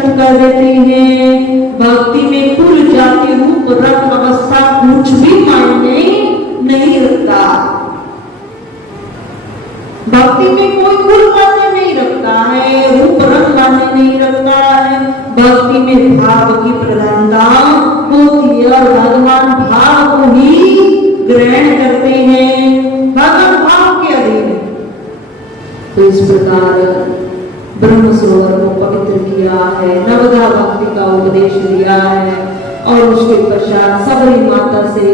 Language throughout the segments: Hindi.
नष्ट कर देती है। भक्ति में कुल जाति रूप रंग अवस्था कुछ भी मायने नहीं रखता। भक्ति में कोई कुल मायने नहीं रखता है, रूप रंग मायने नहीं रखता है। भक्ति में भाव की प्रधानता होती है और भगवान भाव को ही ग्रहण करते हैं, भगवान भाव के अधीन है। तो इस प्रकार ब्रह्म सरोवर को पवित्र किया है, नवधा भक्ति का उपदेश दिया है और उसके पश्चात सबरी माता से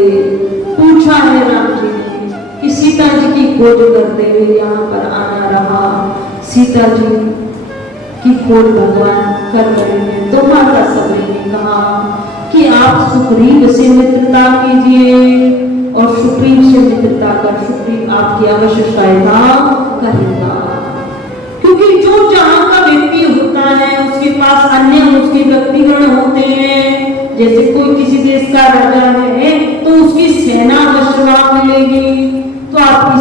पूछा है राम जी ने कि सीता जी की खोज करते हुए यहाँ पर आना रहा। सीता जी की खोज भगवान कर रहे हैं तो माता सबरी ने कहा कि आप सुग्रीव से मित्रता कीजिए और सुग्रीव से मित्रता कर सुग्रीव आपकी अवश्य सहायता करेगा। क्योंकि जो जहां का व्यक्ति होता है उसके पास अन्य उसके व्यक्तिगण होते हैं। जैसे कोई किसी देश का राजा है तो उसकी सेना अवश्य वहां मिलेगी, तो आपकी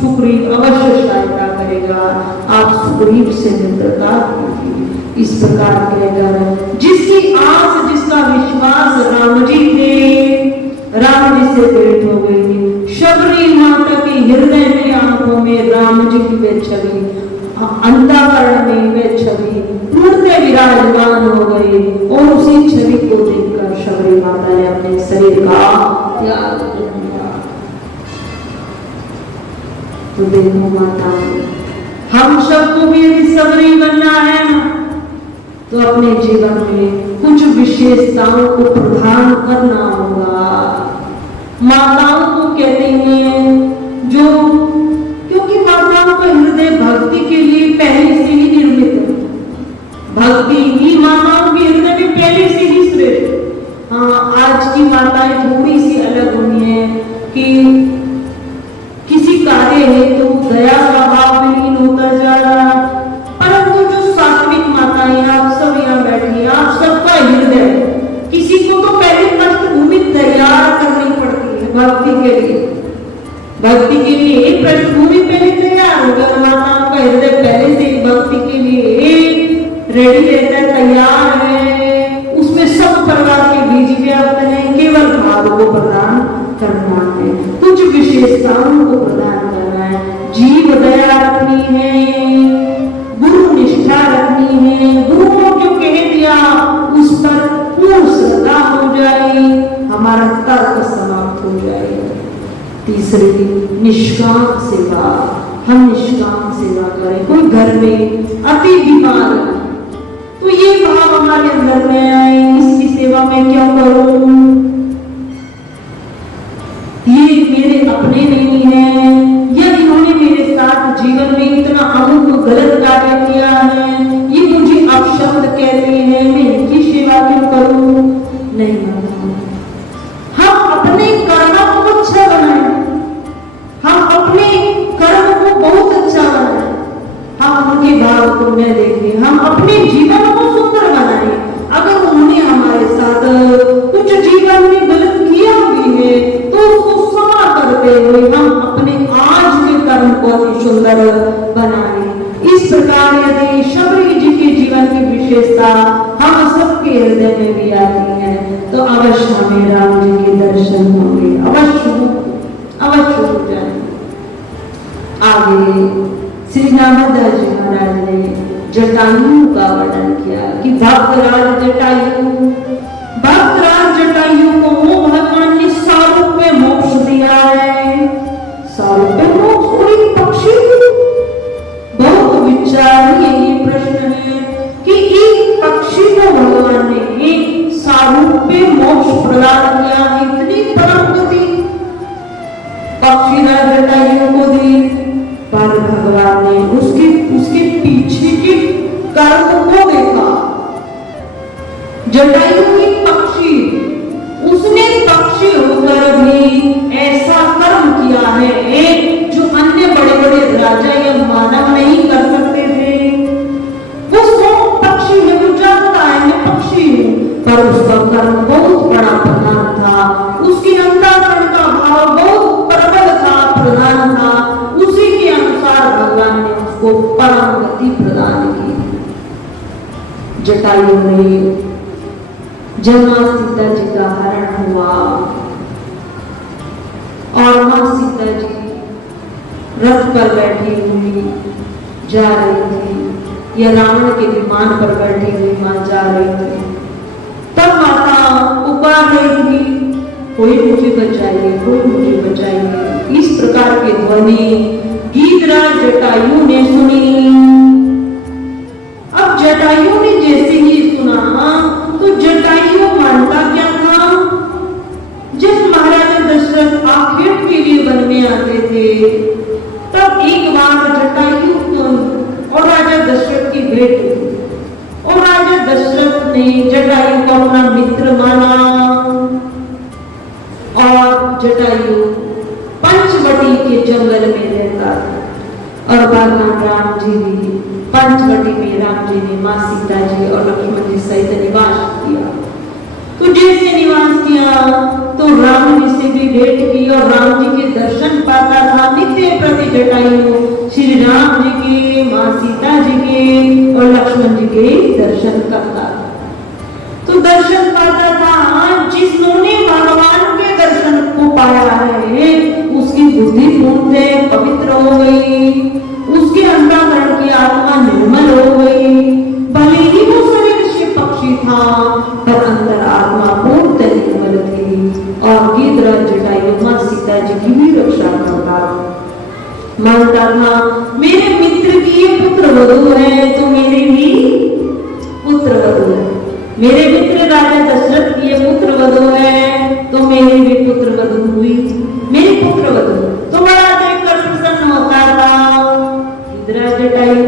सुग्रीव अवश्य सहायता करेगा, आप सुग्रीव से मित्रता कीजिए। इस प्रकार कहकर जिसकी आस जिसका विश्वास राम जी थे, राम जी से भेंट हो गई थी। शबरी माता के हृदय में आंखों में राम जी की वे छवि, अंतःकरण में वे छवि पूर्णतः विराजमान हो गई और उसी छवि को देखकर शबरी माता ने अपने शरीर का त्याग कर दिया। तो देखो माता, हम सबको भी यदि शबरी बनना है तो अपने जीवन में कुछ विशेषताओं को प्रदान करना होगा। माताओं को कहते हैं जो, क्योंकि माताओं का हृदय भक्ति के लिए पहले से ही निर्मित है, भक्ति ही माताओं के हृदय में पहले से ही श्रेष्ठ। हाँ, आज की माताएं थोड़ी सी अलग हुई है कि किसी कार्य है तो दया का भाव विलीन होता जा रहा, परंतु जो सात्विक माताएं आप सब यहाँ बैठी, आप सबका हृदय, किसी को तो पहले पृष्ठभूमि तैयार करनी पड़ती है भक्ति के लिए। भक्ति के लिए एक पृष्ठभूमि पहले तैयार होगा, माताओं का हृदय पहले से भक्ति के लिए रेडी रहता है, तैयार है, उसमें सब प्रकार के बीज व्याप्त हैं, केवल भाव को प्रदान करना है, कुछ विशेषताओं को प्रदान करना है। जीव दया रखनी है, गुरु निष्ठा रखनी है, गुरु को जो कह दिया उस पर पूर्ण श्रद्धा हो जाए, हमारा तर्क समाप्त हो जाए। तीसरी निष्काम सेवा, हम निष्काम सेवा करें। कोई घर में अति बीमार है तो ये भाव हमारे अंदर में आए, इसकी सेवा में क्यों करूं, ये मेरे अपने नहीं है, या इन्होंने मेरे साथ जीवन में इतना अमुक गलत कार्य किया है, ये मुझे अपशब्द कहते हैं, मैं इनकी सेवा क्यों करूं। नहीं, हम अपने कर्मों को अच्छा बनाएं, हम अपने कर्म को बहुत अच्छा बनाएं, हम उनके भाव को न देखें, हम अपने जीवन को सुंदर बनाएं। अगर उन्होंने हमारे साथ कुछ जीवन में गलत किया भी है तो उसको क्षमा करते हुए हम अपने आज के कर्म को अति सुंदर बनाएं। इस प्रकार यदि शबरी जी के जीवन की विशेषता हम सबके हृदय में भी आती है तो अवश्य हमें राम जी के दर्शन होंगे, अवश्य हो जाए। आगे श्री नामदास जी महाराज ने जटायु का वर्णन किया कि भक्तराज जटायु को भगवान ने 100 रूप में मोक्ष दिया है। 100 रूप में मोक्ष कोई पक्षी, बहुत विचारणीय ये प्रश्न है कि एक पक्षी को भगवान ने 100 रूप में मोक्ष प्रदान किया, इतनी परम गति पक्षीराज जटायु को दी। पर भगवान ने उसके पीछे के कर्म को देखा। जटायु की पक्षी, उसने पक्षी होकर भी ऐसा कर्म किया है जो अन्य बड़े बड़े राजा या मानव नहीं कर सकते थे। वो स्वयं पक्षी है, वो जानता है मैं पक्षी हूँ, पर उसका कर्म बहुत बड़ा प्रधान था, उसकी अंतःकरण का भाव बहुत प्रबल था, प्रधान था, उसी के अनुसार भगवान ने उसको परम गति प्रदान की। जटायु में जब मां सीता जी का हरण हुआ और मां सीता जी रथ पर बैठी हुई जा रही थी या रावण के विमान पर बैठी हुई मां जा रही थी, तब माता पुकार रही थी, कोई मुझे बचाइए, कोई मुझे बचाइए। इस प्रकार की ध्वनि गीधराज जटायु ने सुनी। अब जटायु ने जैसे ही सुना तो जटायु मानता क्या था, जब महाराजा दशरथ आखेट के लिए वन में आते थे तब एक बार जटायु और राजा दशरथ की भेंट हुई और राजा दशरथ ने जटायु को अपना मित्र माना और जटायु पंचवटी के जंगल में रहता था और भगवान राम जी भी पंचवटी में राम जी ने मां सीता जी और लक्ष्मण जी सहित निवास किया। तो जैसे निवास किया तो राम जी से भी भेंट की और राम जी के दर्शन पाता था नित्य प्रति जटायु श्री राम जी के, मां सीता जी के और लक्ष्मण जी के दर्शन करता था। तो दर्शन पाता था, जिसने भगवान के दर्शन को पाया है उसकी बुद्धि पूर्ण पवित्र हो गई, उसके अंतःकरण की आत्मा निर्मल हो गई। भले ही वो शरीर से पक्षी था पर अंतर आत्मा पूर्ण निर्मल थी और गीधराज जटायु मां सीता जी की भी रक्षा करता मानता था, मेरे मित्र की ये पुत्र वधू है तो मेरे भी पुत्र वधू है, मेरे मित्र राजा दशरथ की ये पुत्र वधू है तो मेरी भी पुत्र वधू हुई, मेरी पुत्र वधू तो बड़ा देखकर प्रसन्न होता था गीधराज जटायु।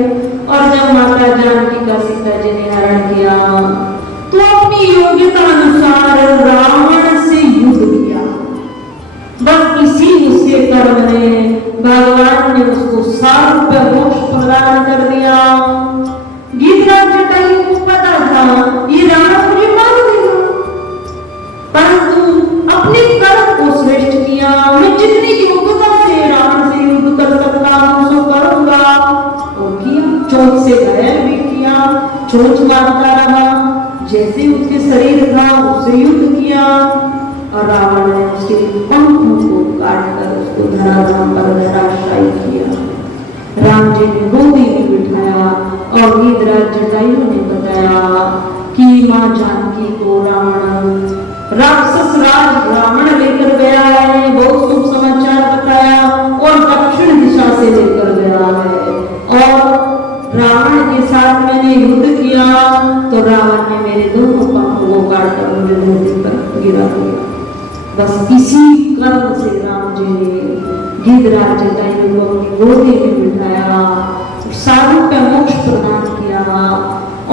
और जब माता जानकी का सीता जी ने हरण किया तो अपनी योग्यता अनुसार रावण से युद्ध किया। बस इसी उसके कर्म ने भगवान ने उसको 100 रुपये मोक्ष प्रदान कर दिया। गीधराज जटायु को पता था ये रावण मुझे मार देगा, परंतु अपने कर्म को श्रेष्ठ किया। मैं जितनी योग्यता से रावण से युद्ध कर सकता हूं सो करूंगा और किया। चोट से घायल भी किया, चोट मारता रहा, जैसे उसके शरीर था उससे युद्ध किया और रावण ने उसके पंखों को काटकर उसको धराधाम पर धराशायी किया। राम जी ने गोदी में बिठाया और गीधराज जटायु ने बताया कि मां जानकी को रावण राक्षस राज रावण लेकर गया है, बहुत शुभ समाचार बताया और दक्षिण दिशा से लेकर गया है और रावण के साथ मैंने युद्ध किया तो रावण ने मेरे दोनों पंखों को काटकर मुझे धरती पर गिरा दिया। बस इसी कर्म से राम जी ने गीधराज जटायु को अपनी गोदी में बिठाया, 100 रुपये मोक्ष प्रदान किया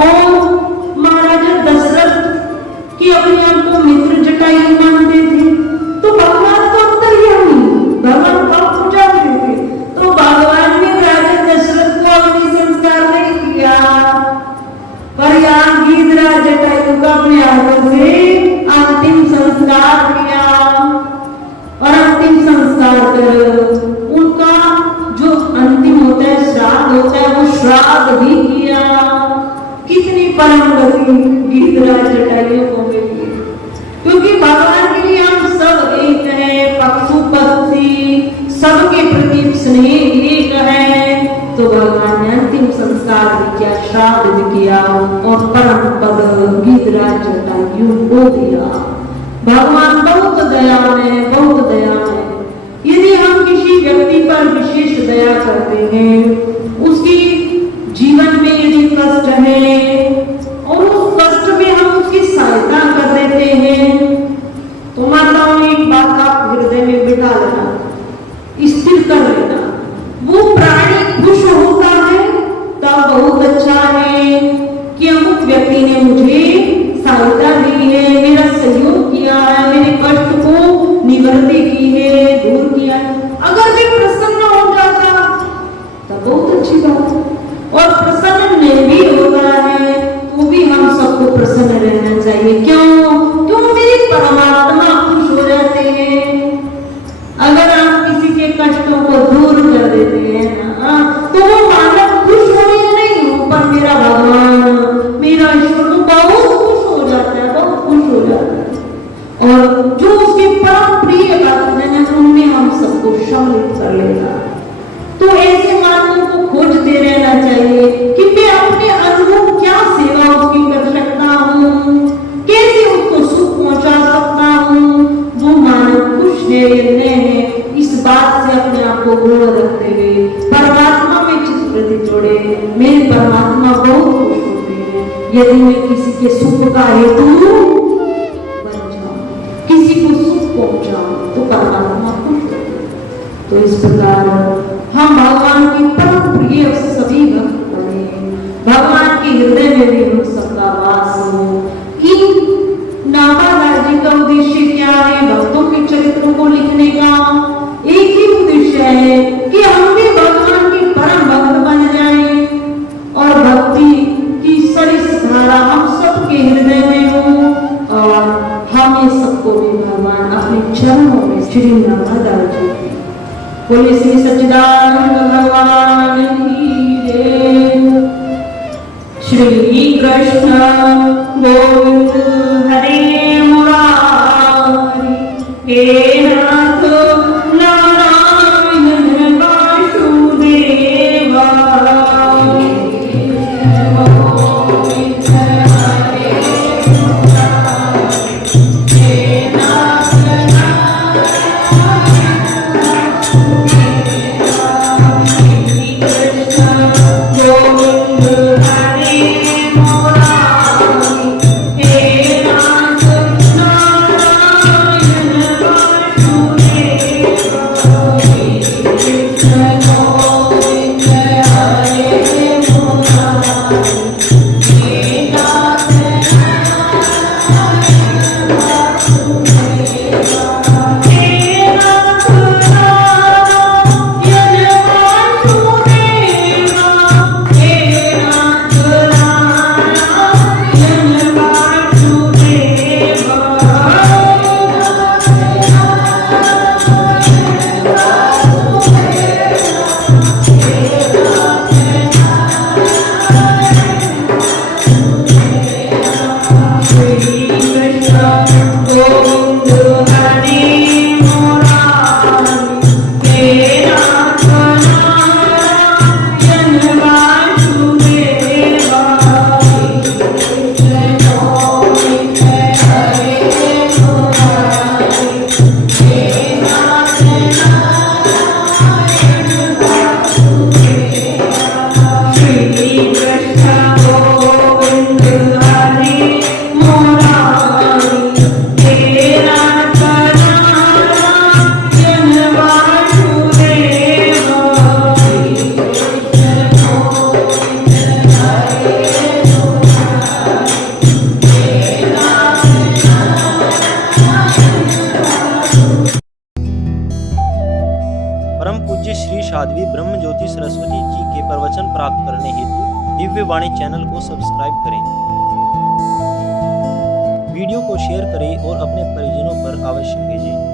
और महाराजा दशरथ की अपने आप को मित्र जटायु मानते थे तो भगवान को अंतर्यामी, भगवान का पूजा करते थे तो भगवान ने राजा दशरथ को अग्नि संस्कार नहीं किया पर यहाँ गीधराज जटायु का अपने हाथों से अंतिम संस्कार किया और अंतिम संस्कार कर उनका जो अंतिम होता है श्राद्ध होता है वो श्राद्ध भी किया। कितनी परम गति गीधराज जटायु को मिली, क्योंकि भगवान के लिए हम सब एक है, पशु पक्षी सबके प्रति स्नेह एक है। तो भगवान ने अंतिम संस्कार भी किया, श्राद्ध भी किया और परम पद गीधराज जटायु को दिया। भगवान बहुत दयावान है, बहुत दयावान है। यदि हम किसी व्यक्ति पर विशेष दया करते हैं, उसकी जीवन में यदि कष्ट है और उस कष्ट में हम उसकी सहायता कर देते हैं तो माताओं एक बात आप हृदय में बिठा लेना, स्थिर कर लेना, वो प्राणी खुश होता है तब बहुत अच्छा है कि अमुक व्यक्ति ने मुझे सहायता दी है, मेरा सहयोग किया है, मेरे कष्ट को निवृत्ति की है, दूर किया है। अगर मैं प्रसन्न हो जाता तब बहुत अच्छी बात है और प्रसन्न नहीं होता है तो भी हम सबको प्रसन्न रहना चाहिए। क्यों मेरी परमात्मा खुश हो जाते हैं। अगर आप किसी के कष्टों को दूर कर देते हैं ना तो वो मानव खुश हो या नहीं हो, पर मेरा भगवान, मेरा सम्मिलित कर लेगा। तो ऐसे मार्गों को खोजते रहना चाहिए कि मैं अपने अनुभव क्या सेवा उसकी कर सकता हूँ, कैसे उसको सुख पहुंचा सकता हूँ। वो मानव खुश है या नहीं है, इस बात से अपने आप को गुण रखते हुए परमात्मा में चित्त प्रति जोड़े। मेरे परमात्मा बहुत खुश होते हैं यदि मैं किसी के सुख का हेतु बन जाऊं, किसी को सुख पहुंचाऊं, तो परमात्मा खुश होते हैं। तो इस प्रकार हम भगवान की परम प्रिय सभी भक्त बने, भगवान के हृदय में भी हम सबका वास हो। इन नामादार जी का उद्देश्य क्या है? भक्तों के चरित्रों को लिखने का एक ही उद्देश्य है कि हम भी भगवान की परम भक्त बन जाएं और भक्ति की सरिस धारा हम सबके हृदय में हो और हमें सबको भी भगवान अपने चरणों में श्री नामादार जी बोले श्री सच्चिदानंद भगवान की जय। श्री कृष्ण गोविंद हरे मुरारी, हे नाथ नारायण वासुदेवा। परम पूज्य श्री साध्वी ब्रह्म ज्योति सरस्वती जी के प्रवचन प्राप्त करने हेतु दिव्य वाणी चैनल को सब्सक्राइब करें, वीडियो को शेयर करें और अपने परिजनों पर अवश्य भेजें।